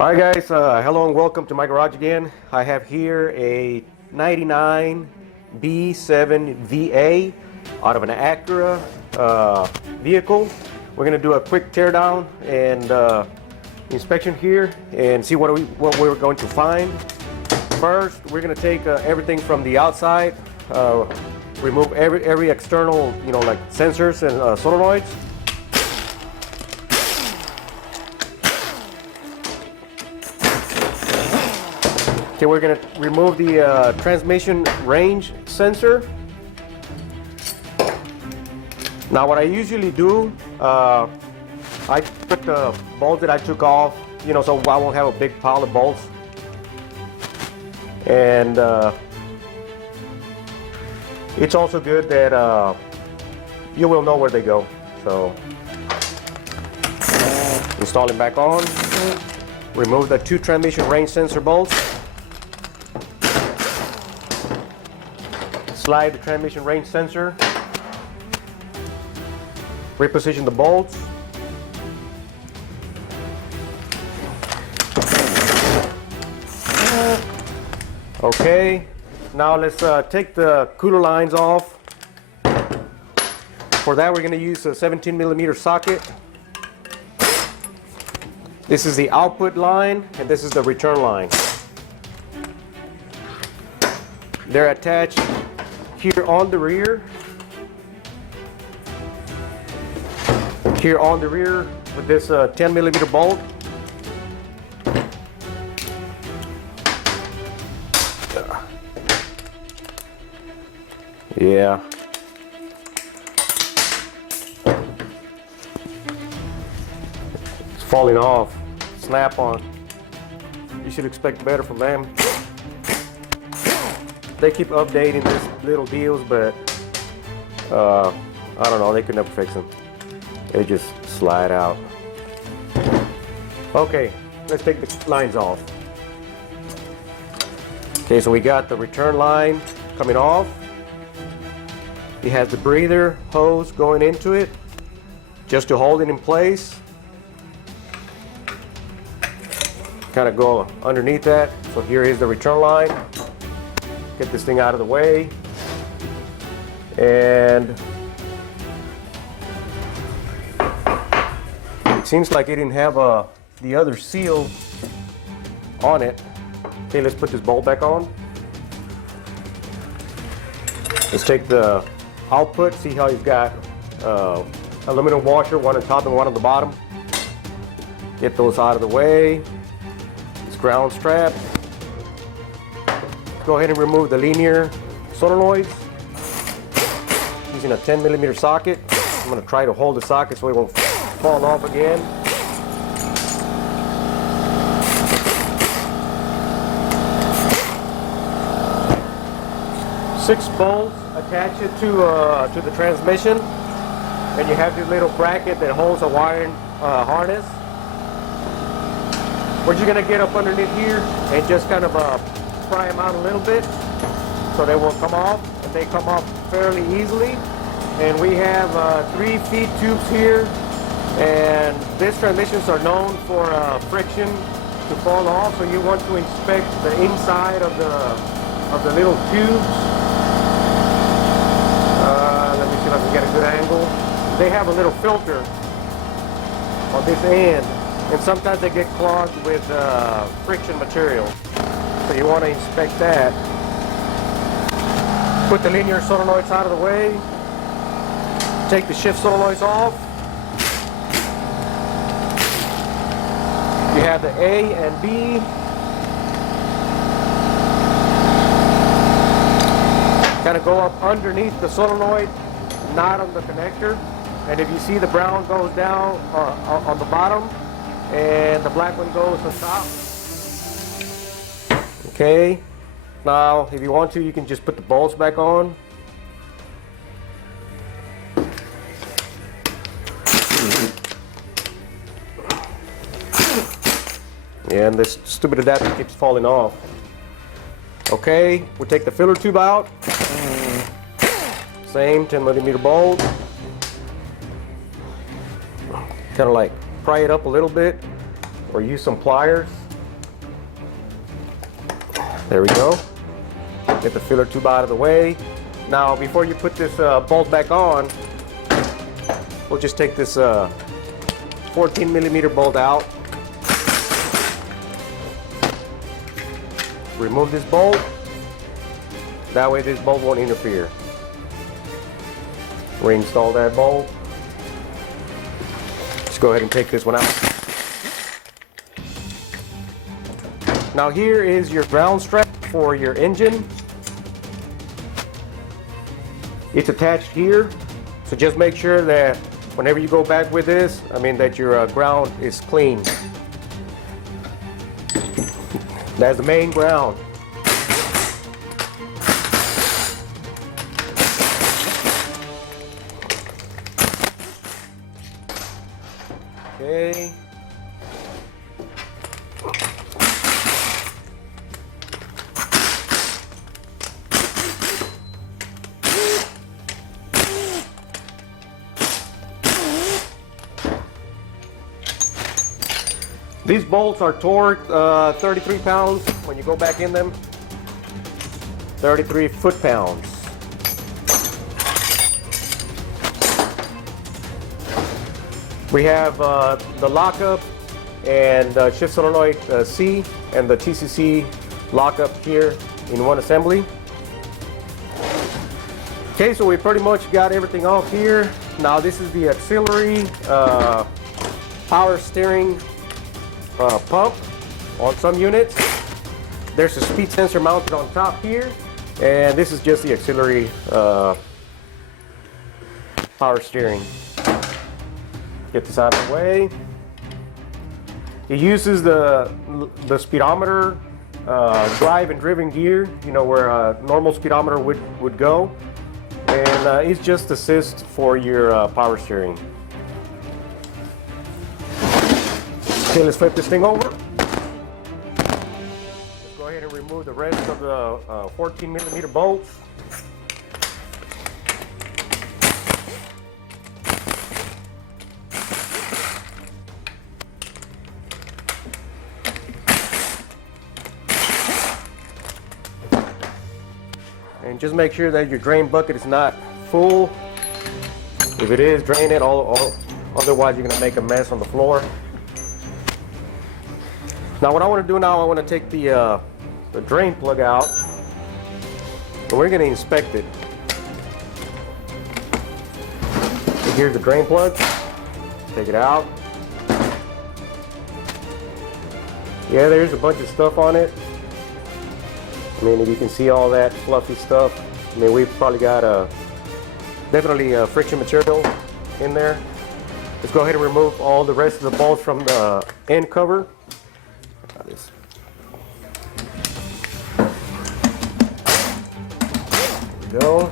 Alright guys, hello and welcome to my garage again. I have here a 99 B7 VA out of an Acura vehicle. We're going to do a quick teardown and inspection here and see what we're going to find. First, we're going to take everything from the outside, remove every external, like sensors and solenoids. Okay, we're going to remove the transmission range sensor. Now what I usually do, I put the bolts that I took off, so I won't have a big pile of bolts. And it's also good that you will know where they go. So install it back on. Remove the two transmission range sensor bolts. Slide the transmission range sensor. Reposition the bolts. Okay, now let's take the cooler lines off. For that, we're going to use a 17mm socket. This is the output line, and this is the return line. They're attached here on the rear. Here on the rear with this 10mm bolt. Yeah. It's falling off. Snap on. You should expect better from them. They keep updating these little deals, but I don't know, they could never fix them. They just slide out. Okay, let's take the lines off. Okay, so we got the return line coming off. It has the breather hose going into it just to hold it in place. Kind of go underneath that. So here is the return line. Get this thing out of the way. And it seems like it didn't have the other seal on it. Okay, let's put this bolt back on. Let's take the output, see how you've got aluminum washer, one on top and one on the bottom. Get those out of the way. This ground strap. Go ahead and remove the linear solenoids using a 10mm socket. I'm going to try to hold the socket so it won't fall off again. Six bolts attach it to the transmission, and you have this little bracket that holds a wiring harness. We're just going to get up underneath here and just kind of pry them out a little bit so they will come off, and they come off fairly easily. And we have 3 feed tubes here, and these transmissions are known for friction to fall off, so you want to inspect the inside of the little tubes. Let me see if I can get a good angle. They have a little filter on this end, and sometimes they get clogged with friction material. So you want to inspect that. Put the linear solenoids out of the way. Take the shift solenoids off. You have the A and B. Kind of go up underneath the solenoid, not on the connector. And if you see, the brown goes down on the bottom, and the black one goes on top. Okay, now if you want to, you can just put the bolts back on. And this stupid adapter keeps falling off. Okay, we'll take the filler tube out. Same 10mm bolt. Kind of like pry it up a little bit, or use some pliers. There we go. Get the filler tube out of the way. Now, before you put this bolt back on, we'll just take this 14 millimeter bolt out. Remove this bolt. That way this bolt won't interfere. Reinstall that bolt. Let's go ahead and take this one out. Now here is your ground strap for your engine. It's attached here, so just make sure that whenever you go back with this, that your ground is clean. That's the main ground. Okay. These bolts are torqued 33 pounds when you go back in them. 33 foot-pounds. We have the lockup and shift solenoid C and the TCC lockup here in one assembly. Okay, so we pretty much got everything off here. Now this is the auxiliary power steering pump on some units. There's a speed sensor mounted on top here, and this is just the auxiliary power steering. Get this out of the way. It uses the speedometer drive and driven gear, where a normal speedometer would go, and it's just assist for your power steering. Okay, let's flip this thing over. Let's go ahead and remove the rest of the 14 millimeter bolts. And just make sure that your drain bucket is not full. If it is, drain it. Otherwise, you're going to make a mess on the floor. Now what I want to do now, I want to take the drain plug out, and we're going to inspect it. So here's the drain plug. Take it out. Yeah, there's a bunch of stuff on it. If you can see all that fluffy stuff, we've probably got definitely friction material in there. Let's go ahead and remove all the rest of the bolts from the end cover. This. There we go.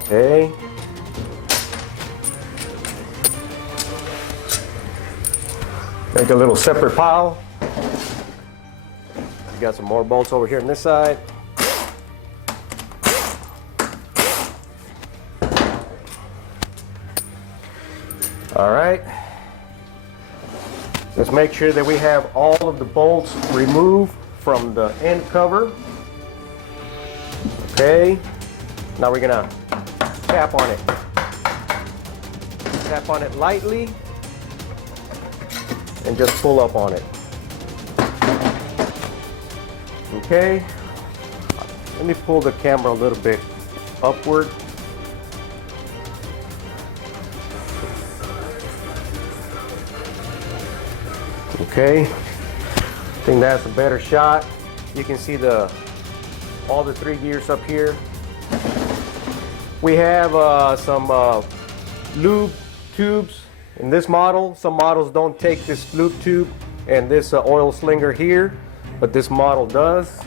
Okay. Make a little separate pile. Got some more bolts over here on this side. All right. Let's make sure that we have all of the bolts removed from the end cover. Okay. Now we're gonna tap on it. Tap on it lightly and just pull up on it. Okay, let me pull the camera a little bit upward. Okay, I think that's a better shot. You can see all the 3 gears up here. We have some lube tubes in this model. Some models don't take this lube tube and this oil slinger here, but this model does.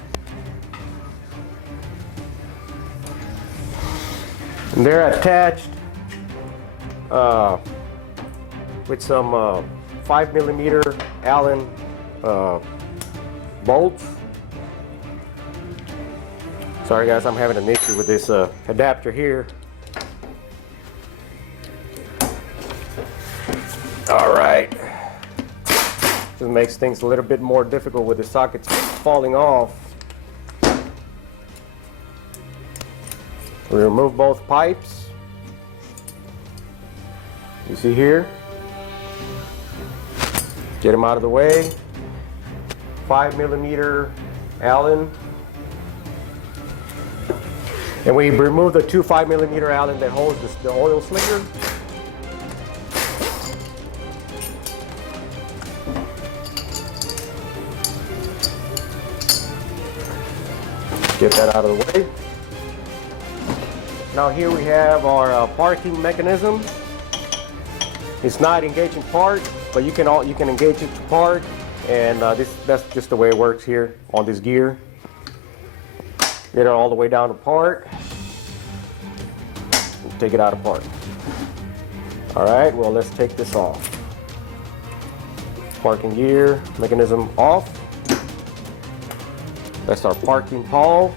And they're attached with some 5mm Allen bolts. Sorry guys, I'm having an issue with this adapter here. Alright. Just makes things a little bit more difficult with the sockets falling off. We remove both pipes. You see here? Get them out of the way. 5mm Allen. And we remove the two 5mm Allen that holds the oil slinger. Get that out of the way. Now here we have our parking mechanism. It's not engaging park, but you can engage it to park, and that's just the way it works here on this gear. Get it all the way down to park. Take it out of park. All right, well, let's take this off. Parking gear mechanism off. That's our parking pole.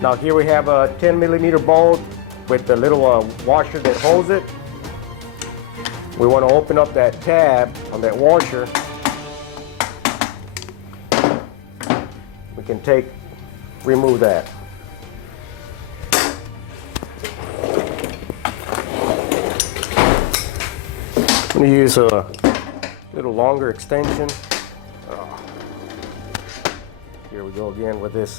Now here we have a 10mm bolt with the little washer that holds it. We want to open up that tab on that washer. We can remove that. I'm going to use a little longer extension. Here we go again with this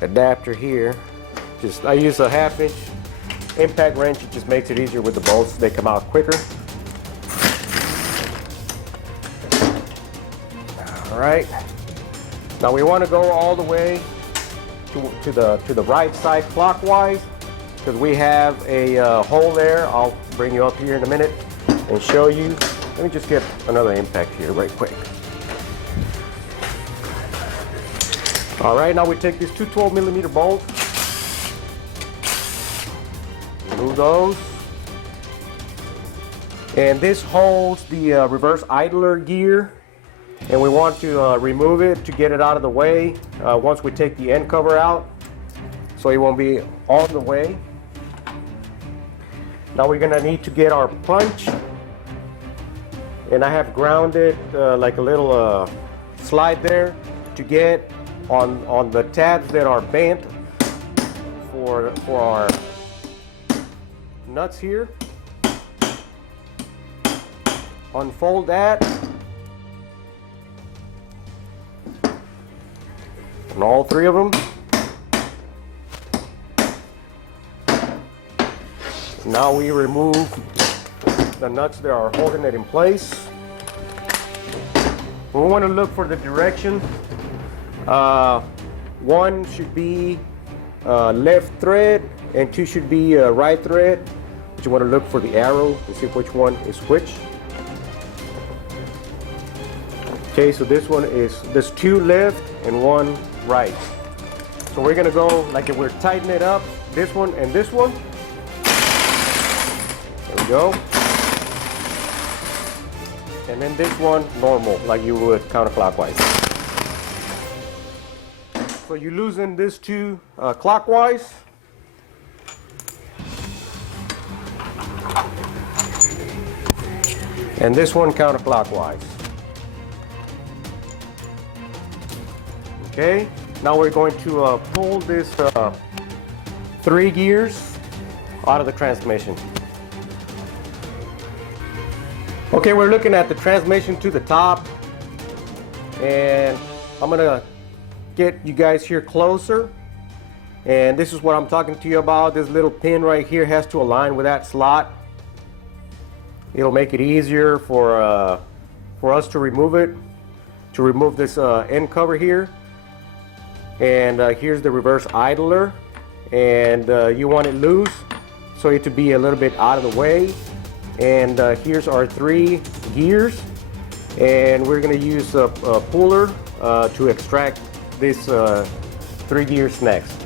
adapter here. I use a 1/2" impact wrench. It just makes it easier with the bolts. They come out quicker. All right. Now we want to go all the way to the right side clockwise, because we have a hole there. I'll bring you up here in a minute and show you. Let me just get another impact here right quick. All right, now we take these two 12mm bolts, remove those, and this holds the reverse idler gear, and we want to remove it to get it out of the way once we take the end cover out, so it won't be on the way. Now we're gonna need to get our punch, and I have grounded like a little slide there to get on the tabs that are bent for our nuts here. Unfold that, and all three of them. Now we remove the nuts that are holding it in place. We want to look for the direction. One should be left thread and two should be right thread. But you want to look for the arrow to see which one is which. Okay, so there's two left and one right. So we're gonna go like if we're tightening it up, this one and this one. There we go. And then this one normal, like you would counterclockwise. So you loosen this two clockwise. And this one counterclockwise. Okay, now we're going to pull this 3 gears out of the transmission. Okay, we're looking at the transmission to the top, and I'm gonna get you guys here closer, and this is what I'm talking to you about. This little pin right here has to align with that slot. It'll make it easier for us to remove it, to remove this end cover here. And here's the reverse idler, and you want it loose so it to be a little bit out of the way. And here's our 3 gears, and we're going to use a puller to extract this 3 gears next.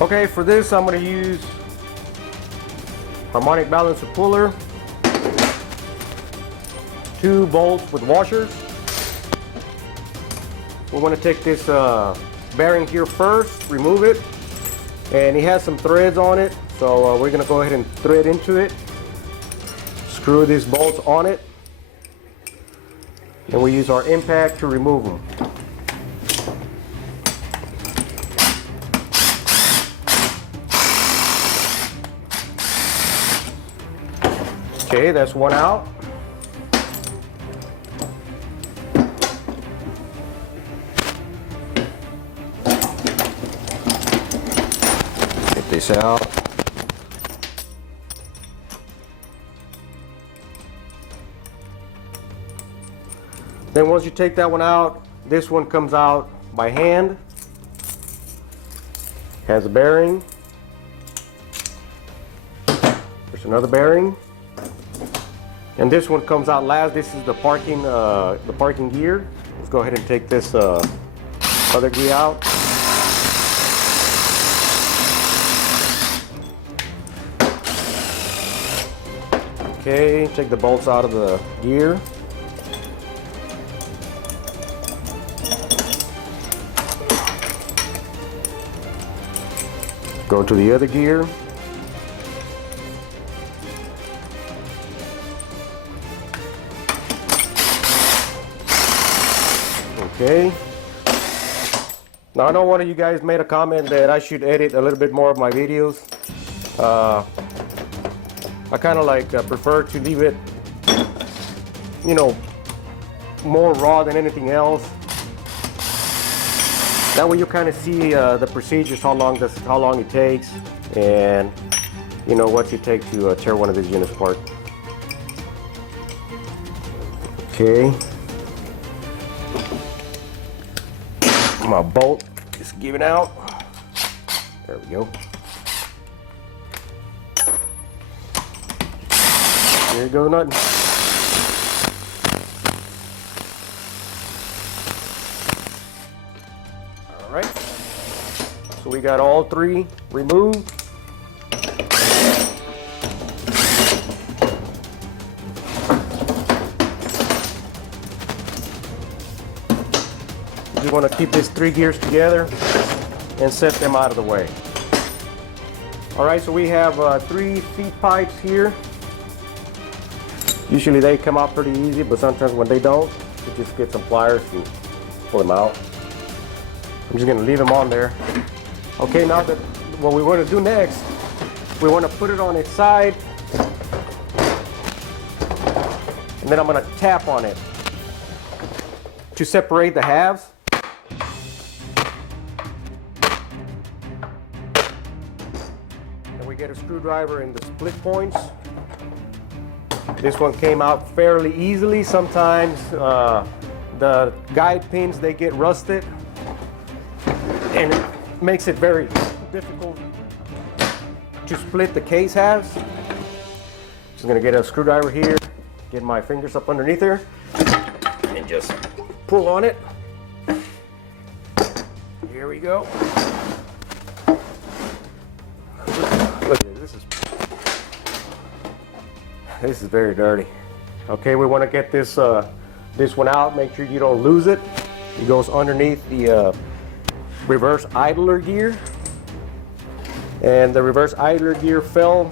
Okay, for this I'm going to use harmonic balancer puller, 2 bolts with washers. we want to take this bearing here first, remove it, and he has some threads on it, so we're going to go ahead and thread into it, screw these bolts on it, and we use our impact to remove them. Okay, that's one out. Get this out. Then once you take that one out, this one comes out by hand. Has a bearing. There's another bearing. And this one comes out last. This is the parking gear. Let's go ahead and take this other gear out. Okay, take the bolts out of the gear. Go to the other gear. Okay. Now I know one of you guys made a comment that I should edit a little bit more of my videos. I kind of like prefer to leave it, you know, more raw than anything else. That way you kind of see the procedures, how long it takes, and you know what you take to tear one of these units apart. Okay. My bolt is giving out. There we go. There you go, nothing. All right. So we got all three removed. You want to keep these three gears together and set them out of the way. All right, so we have 3 feed pipes here. Usually they come out pretty easy, but sometimes when they don't, you just get some pliers and pull them out. I'm just going to leave them on there. Okay, now that what we want to do next, we want to put it on its side, and then I'm going to tap on it to separate the halves. And we get a screwdriver in the split points. This one came out fairly easily. Sometimes the guide pins, they get rusted, and it makes it very difficult to split the case halves. Just gonna get a screwdriver here, get my fingers up underneath there, and just pull on it. Here we go. Look at this. This is very dirty. Okay, we want to get this this one out. Make sure you don't lose it. It goes underneath the reverse idler gear, and the reverse idler gear fell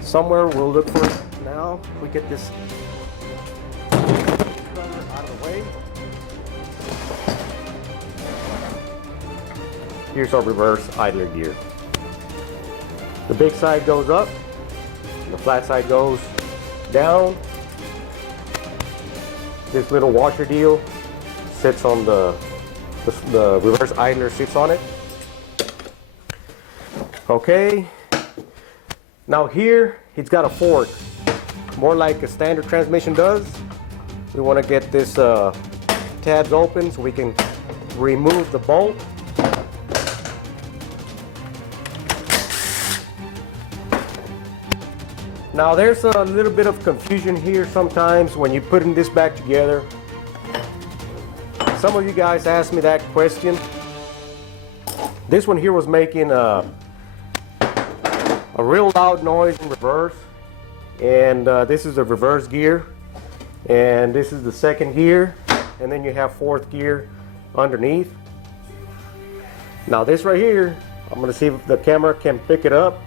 somewhere. We'll look for it now. We get this out of the way. Here's our reverse idler gear. The big side goes up. The flat side goes down. This little washer deal sits on the reverse idler sits on it. Okay. Now here it's got a fork, more like a standard transmission does. We want to get this tabs open so we can remove the bolt. Now there's a little bit of confusion here sometimes when you're putting this back together. Some of you guys asked me that question. This one here was making a real loud noise in reverse, and this is the reverse gear, and this is the second gear, and then you have fourth gear underneath. Now this right here, I'm gonna see if the camera can pick it up.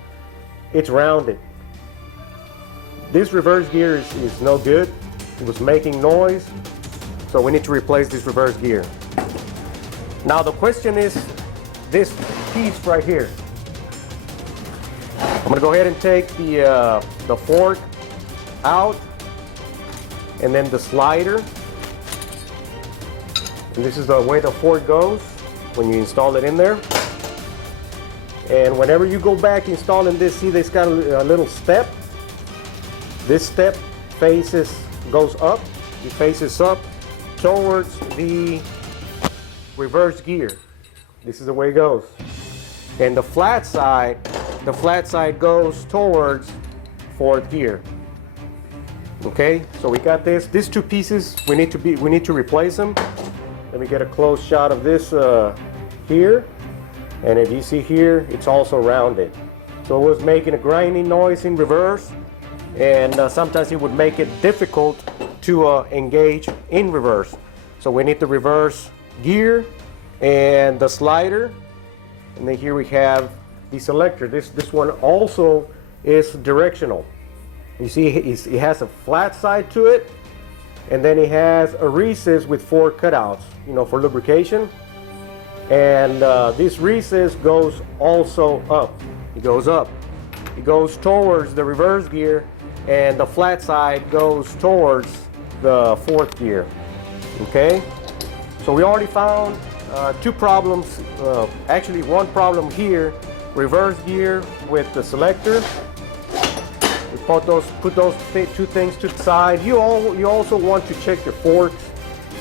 It's rounded. This reverse gear is no good. It was making noise, so we need to replace this reverse gear. Now the question is this piece right here. I'm gonna go ahead and take the fork out, and then the slider. And this is the way the fork goes when you install it in there. And whenever you go back installing this, see it's got a little step. This step goes up. It faces up towards the reverse gear. This is the way it goes. And the flat side goes towards fourth gear. Okay, so we got these two pieces. We need to replace them. Let me get a close shot of this here. And if you see here, it's also rounded. So it was making a grinding noise in reverse, and sometimes it would make it difficult to engage in reverse. So we need the reverse gear and the slider, and then here we have the selector. This one also is directional. You see it has a flat side to it, and then it has a recess with 4 cutouts, you know, for lubrication. And this recess goes also up. It goes up. It goes towards the reverse gear, and the flat side goes towards the fourth gear. Okay, so we already found 2 problems. Actually, 1 problem here: reverse gear with the selector. We put those 2 things to the side. You also want to check your forks.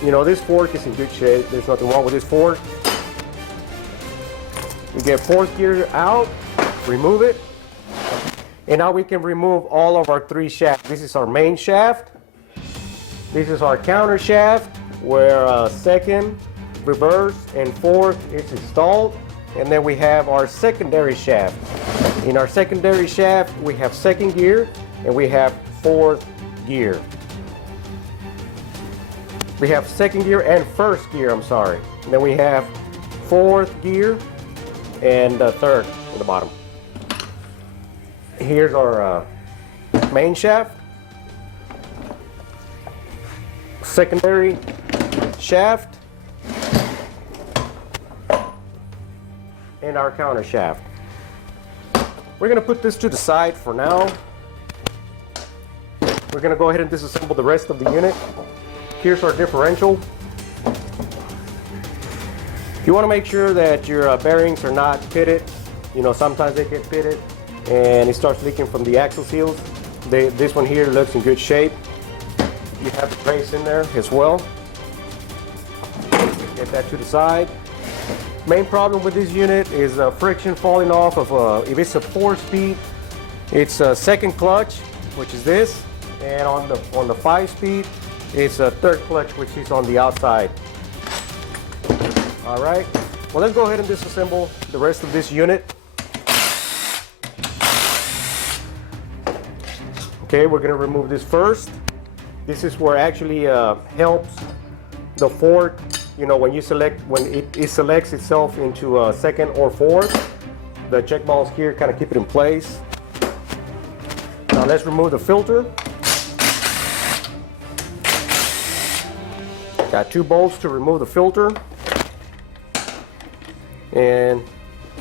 You know, this fork is in good shape. There's nothing wrong with this fork. We get fourth gear out, remove it, and now we can remove all of our 3 shafts. This is our main shaft. This is our counter shaft, where second, reverse, and fourth is installed. And then we have our secondary shaft. In our secondary shaft, we have second gear and we have fourth gear. We have second gear and first gear, I'm sorry. And then we have fourth gear and third at the bottom. Here's our main shaft, secondary shaft, and our counter shaft. We're going to put this to the side for now. We're going to go ahead and disassemble the rest of the unit. Here's our differential. You want to make sure that your bearings are not pitted. You know, sometimes they get pitted and it starts leaking from the axle seals. This one here looks in good shape. You have the brace in there as well. Get that to the side. Main problem with this unit is friction falling off of if it's a 4-speed, it's a second clutch, which is this, and on the 5-speed, it's a third clutch, which is on the outside. All right, well, let's go ahead and disassemble the rest of this unit. Okay, we're gonna remove this first. This is where actually helps the fork. You know, when it selects itself into second or fourth, the check balls here kind of keep it in place. Now let's remove the filter. Got 2 bolts to remove the filter, and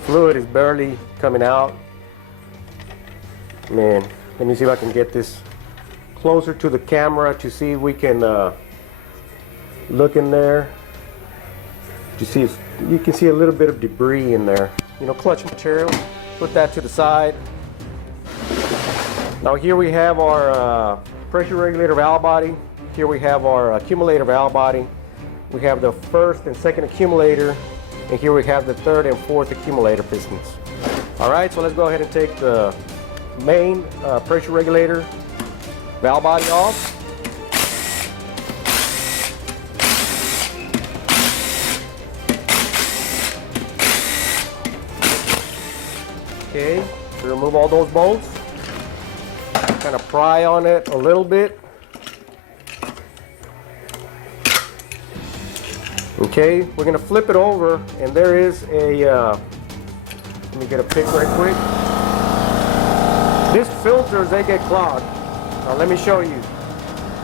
fluid is barely coming out. Man, let me see if I can get this closer to the camera to see if we can look in there. You see, you can see a little bit of debris in there. You know, clutch material. Put that to the side. Now here we have our pressure regulator valve body. Here we have our accumulator valve body. We have the first and second accumulator, and here we have the third and fourth accumulator pistons. All right, so let's go ahead and take the main pressure regulator valve body off. Okay, so remove all those bolts. Kind of pry on it a little bit. Okay, we're gonna flip it over, and there is a, let me get a pick right quick. These filters, they get clogged. Now let me show you.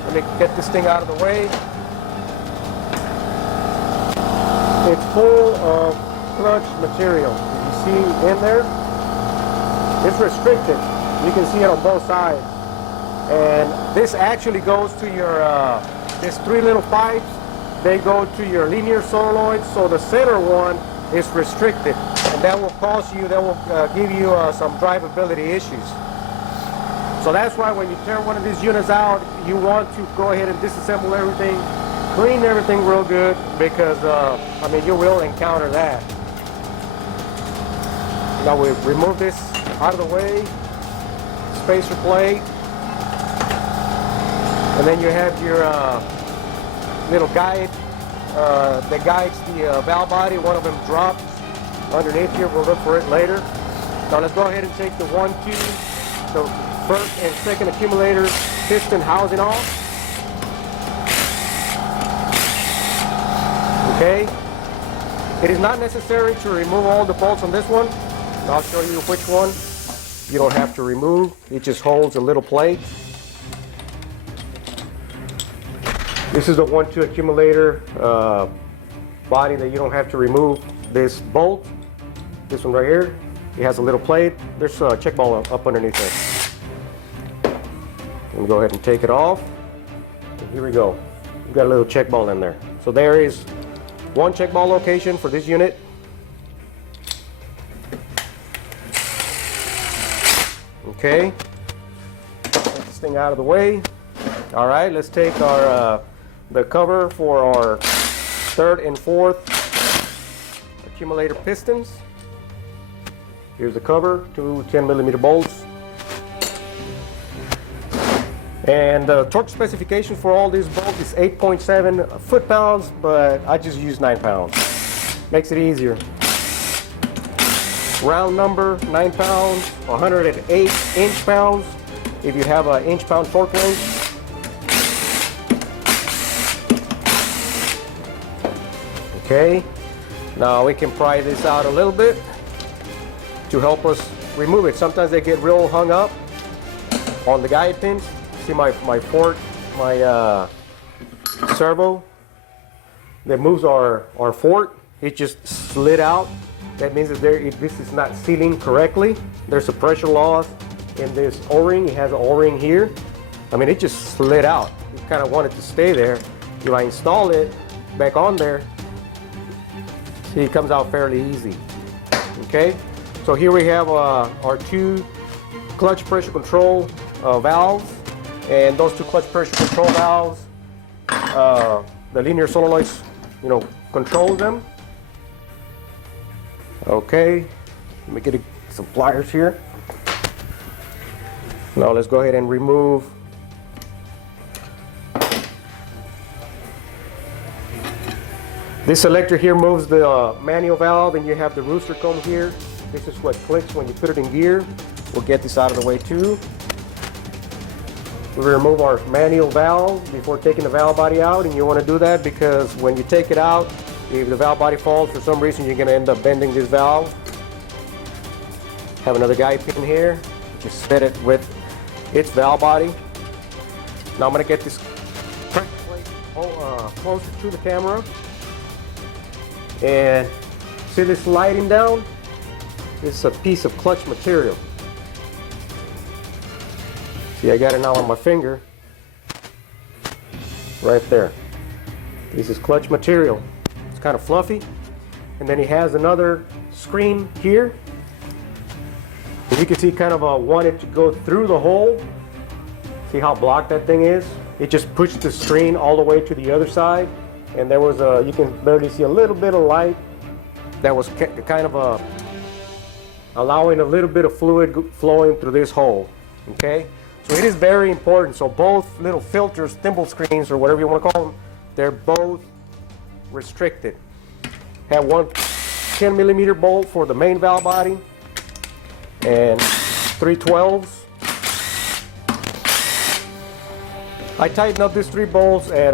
Let me get this thing out of the way. It's full of clutch material. You see in there? It's restricted. You can see it on both sides. And this actually goes to your, these three little pipes, they go to your linear solenoid, so the center one is restricted. And that will cause you, that will give you some drivability issues. So that's why when you tear one of these units out, you want to go ahead and disassemble everything, clean everything real good, because, I mean, you will encounter that. Now we remove this out of the way, spacer plate, and then you have your little guide that guides the valve body. One of them drops underneath here. We'll look for it later. Now let's go ahead and take the 1, 2, the first and second accumulator piston housing off. Okay. It is not necessary to remove all the bolts on this one. I'll show you which one you don't have to remove. It just holds a little plate. This is the 1, 2 accumulator body that you don't have to remove this bolt. This one right here, it has a little plate. There's a check ball up underneath it. Let me go ahead and take it off. And here we go. We've got a little check ball in there. So there is one check ball location for this unit. Okay, get this thing out of the way. All right, let's take our the cover for our third and fourth accumulator pistons. Here's the cover, two 10mm bolts. And the torque specification for all these bolts is 8.7 foot-pounds, but I just use 9 pounds. Makes it easier. Round number, 9 pounds, 108 inch-pounds if you have an inch-pound torque wrench. Okay, now we can pry this out a little bit to help us remove it. Sometimes they get real hung up on the guide pins. See my fork, my servo that moves our fork, it just slid out. That means that this is not sealing correctly. There's a pressure loss in this O-ring. It has an O-ring here. I mean, it just slid out. You kind of want it to stay there. If I install it back on there, see, it comes out fairly easy. Okay, so here we have our two clutch pressure control valves, and those two clutch pressure control valves, the linear solenoids, control them. Okay, let me get some pliers here. Now let's go ahead and remove this selector here. Moves the manual valve, and you have the rooster comb here. This is what clicks when you put it in gear. We'll get this out of the way too. We remove our manual valve before taking the valve body out, and you want to do that because when you take it out, if the valve body falls for some reason, you're going to end up bending this valve. Have another guide pin here. Just set it with its valve body. Now I'm going to get this pressure plate closer to the camera. And see this sliding down? This is a piece of clutch material. See, I got it now on my finger. Right there. This is clutch material. It's kind of fluffy. And then he has another screen here. And you can see kind of wanted to go through the hole. See how blocked that thing is? It just pushed the screen all the way to the other side. And there was you can barely see a little bit of light that was kind of allowing a little bit of fluid flowing through this hole. Okay, so it is very important. So both little filters, thimble screens, or whatever you want to call them, they're both restricted. Have one 10mm bolt for the main valve body and 3 12s. I tightened up these 3 bolts at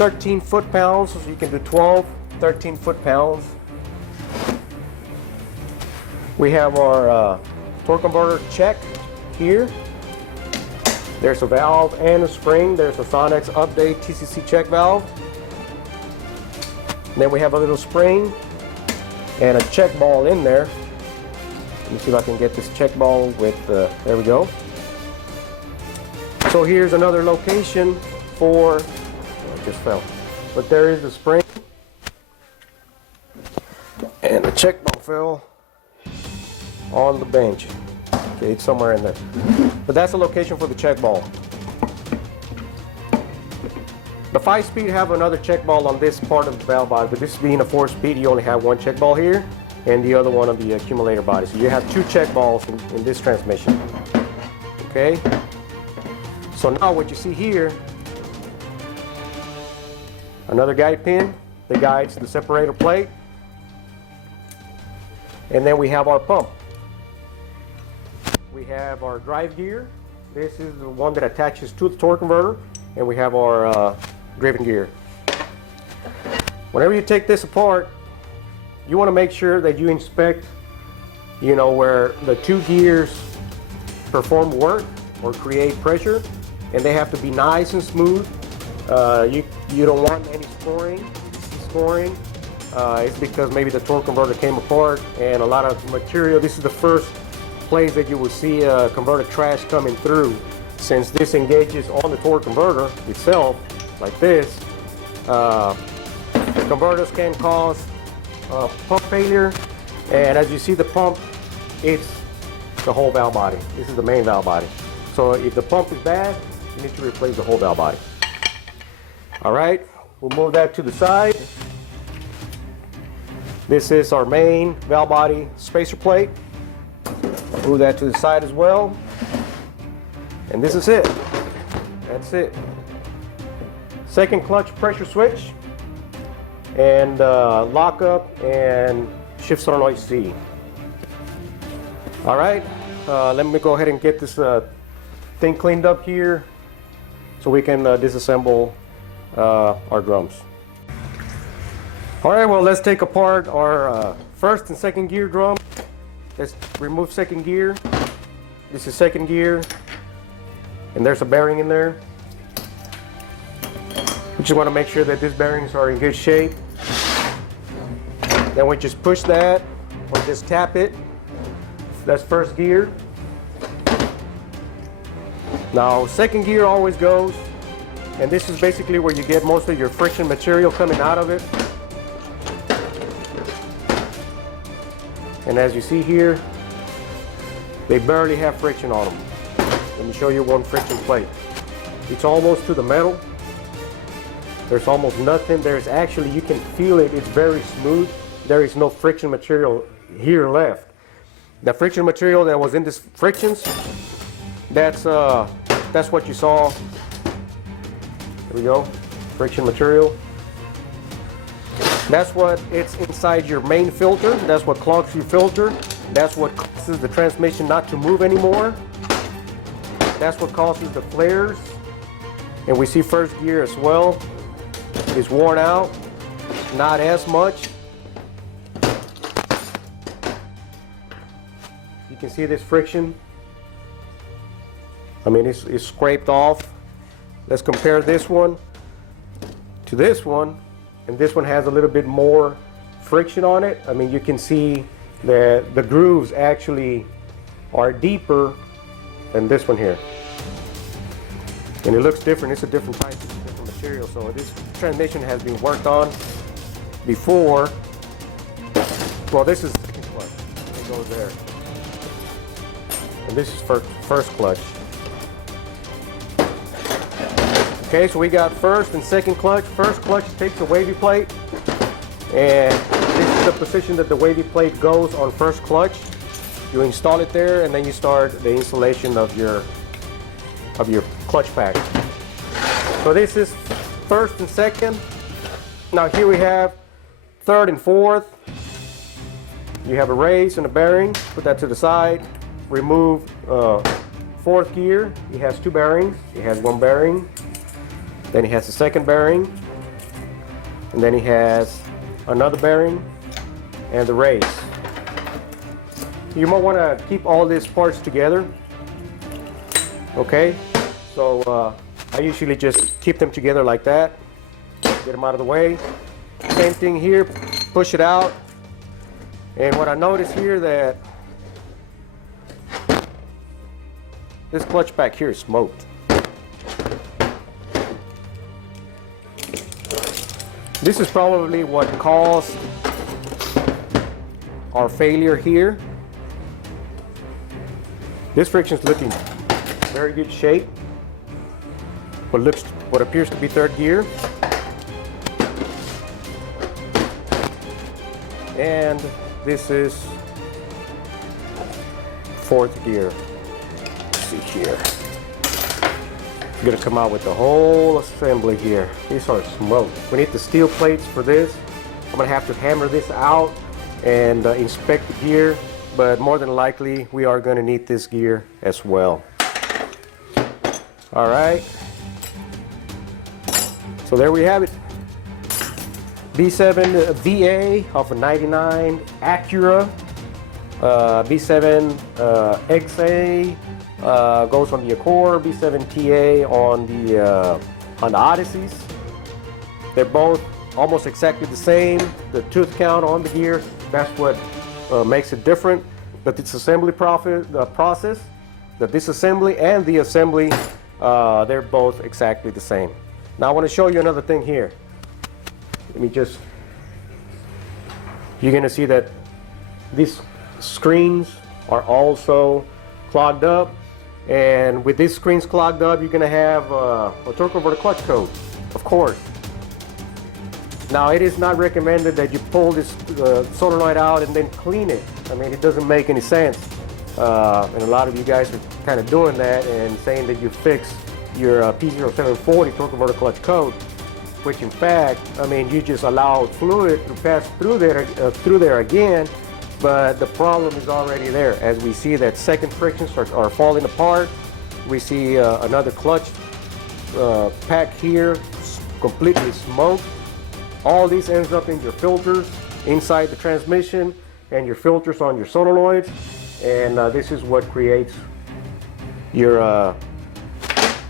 13 foot-pounds, so you can do 12, 13 foot-pounds. We have our torque converter check here. There's a valve and a spring. There's a Sonex Update TCC check valve. And then we have a little spring and a check ball in there. Let me see if I can get this check ball with, there we go. So here's another location for, oh, it just fell. But there is the spring. And the check ball fell on the bench. Okay, it's somewhere in there. But that's the location for the check ball. The 5-speed have another check ball on this part of the valve body, but this being a 4-speed, you only have one check ball here and the other one on the accumulator body. So you have two check balls in this transmission. Okay? So now what you see here, another guide pin that guides the separator plate. And then we have our pump. We have our drive gear. This is the one that attaches to the torque converter. And we have our driven gear. Whenever you take this apart, you want to make sure that you inspect, you know, where the two gears perform work or create pressure, and they have to be nice and smooth. You don't want any scoring. It's because maybe the torque converter came apart and a lot of material. This is the first place that you will see converter trash coming through. Since this engages on the torque converter itself, like this, the converters can cause pump failure. And as you see the pump, it's the whole valve body. This is the main valve body. So if the pump is bad, you need to replace the whole valve body. All right, we'll move that to the side. This is our main valve body spacer plate. Move that to the side as well. And this is it. That's it. Second clutch pressure switch and lockup and shift solenoid C. All right, let me go ahead and get this thing cleaned up here so we can disassemble our drums. All right, well, let's take apart our first and second gear drum. Let's remove second gear. This is second gear. And there's a bearing in there. We just want to make sure that these bearings are in good shape. Then we just push that or just tap it. That's first gear. Now second gear always goes, and this is basically where you get most of your friction material coming out of it. And as you see here, they barely have friction on them. Let me show you one friction plate. It's almost to the metal. There's almost nothing. There's actually, you can feel it. It's very smooth. There is no friction material here left. The friction material that was in these frictions, that's what you saw. There we go. Friction material. That's what it's inside your main filter. That's what clogs your filter. That's what causes the transmission not to move anymore. That's what causes the flares. And we see first gear as well is worn out, not as much. You can see this friction. I mean, it's scraped off. Let's compare this one to this one, and this one has a little bit more friction on it. I mean, you can see that the grooves actually are deeper than this one here. And it looks different. It's a different type, it's a different material. So this transmission has been worked on before. Well, this is second clutch. It goes there. And this is first clutch. Okay, so we got first and second clutch. First clutch takes the wavy plate, and this is the position that the wavy plate goes on first clutch. You install it there, and then you start the installation of your clutch pack. So this is first and second. Now here we have third and fourth. You have a race and a bearing. Put that to the side. Remove fourth gear. It has two bearings. It has one bearing. Then it has the second bearing. and then he has another bearing and the race. You might want to keep all these parts together. Okay, so I usually just keep them together like that. Get them out of the way. Same thing here, push it out. And what I notice here that this clutch back here is smoked. This is probably what caused our failure here. This friction is looking very good shape. What appears to be third gear. And this is fourth gear. Let's see here. I'm gonna come out with the whole assembly here. These are smoked. We need the steel plates for this. I'm gonna have to hammer this out and inspect the gear, but more than likely we are gonna need this gear as well. All right. So there we have it. B7 VA of a 99 Acura. B7 XA goes on the Acura. B7 TA on the Odysseys. They're both almost exactly the same. The tooth count on the gear, that's what makes it different. But this assembly process, the disassembly and the assembly, they're both exactly the same. Now I want to show you another thing here. Let me just, you're going to see that these screens are also clogged up, and with these screens clogged up, you're going to have a torque over the clutch code, of course. Now it is not recommended that you pull this solenoid out and then clean it. I mean, it doesn't make any sense, and a lot of you guys are kind of doing that and saying that you fix your P0740 torque over the clutch code, which in fact, I mean, you just allow fluid to pass through there again, but the problem is already there. As we see that second frictions are falling apart, we see another clutch pack here completely smoked. All these ends up in your filters inside the transmission and your filters on your solenoids, and this is what creates your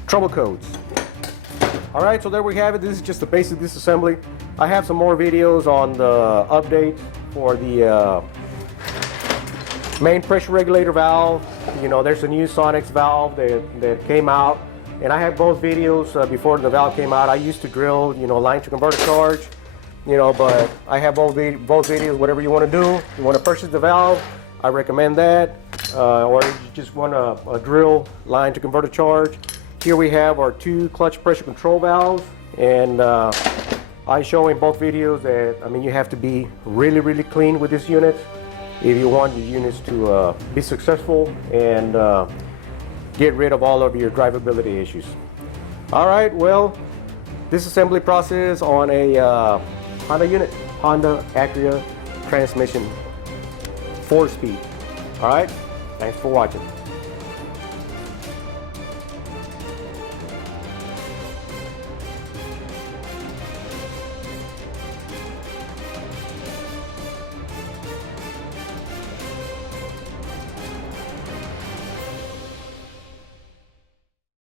trouble codes. All right, so there we have it. This is just the basic disassembly. I have some more videos on the updates for the main pressure regulator valve. You know, there's a new Sonix valve that came out, and I have both videos before the valve came out. I used to drill, you know, line to converter charge, you know, but I have both videos. Whatever you want to do, you want to purchase the valve, I recommend that, or you just want a drill line to converter charge. Here we have our two clutch pressure control valves, and I show in both videos that, I mean, you have to be really clean with this unit if you want your units to be successful and get rid of all of your drivability issues. All right, well, this assembly process on a Honda unit, Honda Acura Transmission 4-speed. All right, thanks for watching.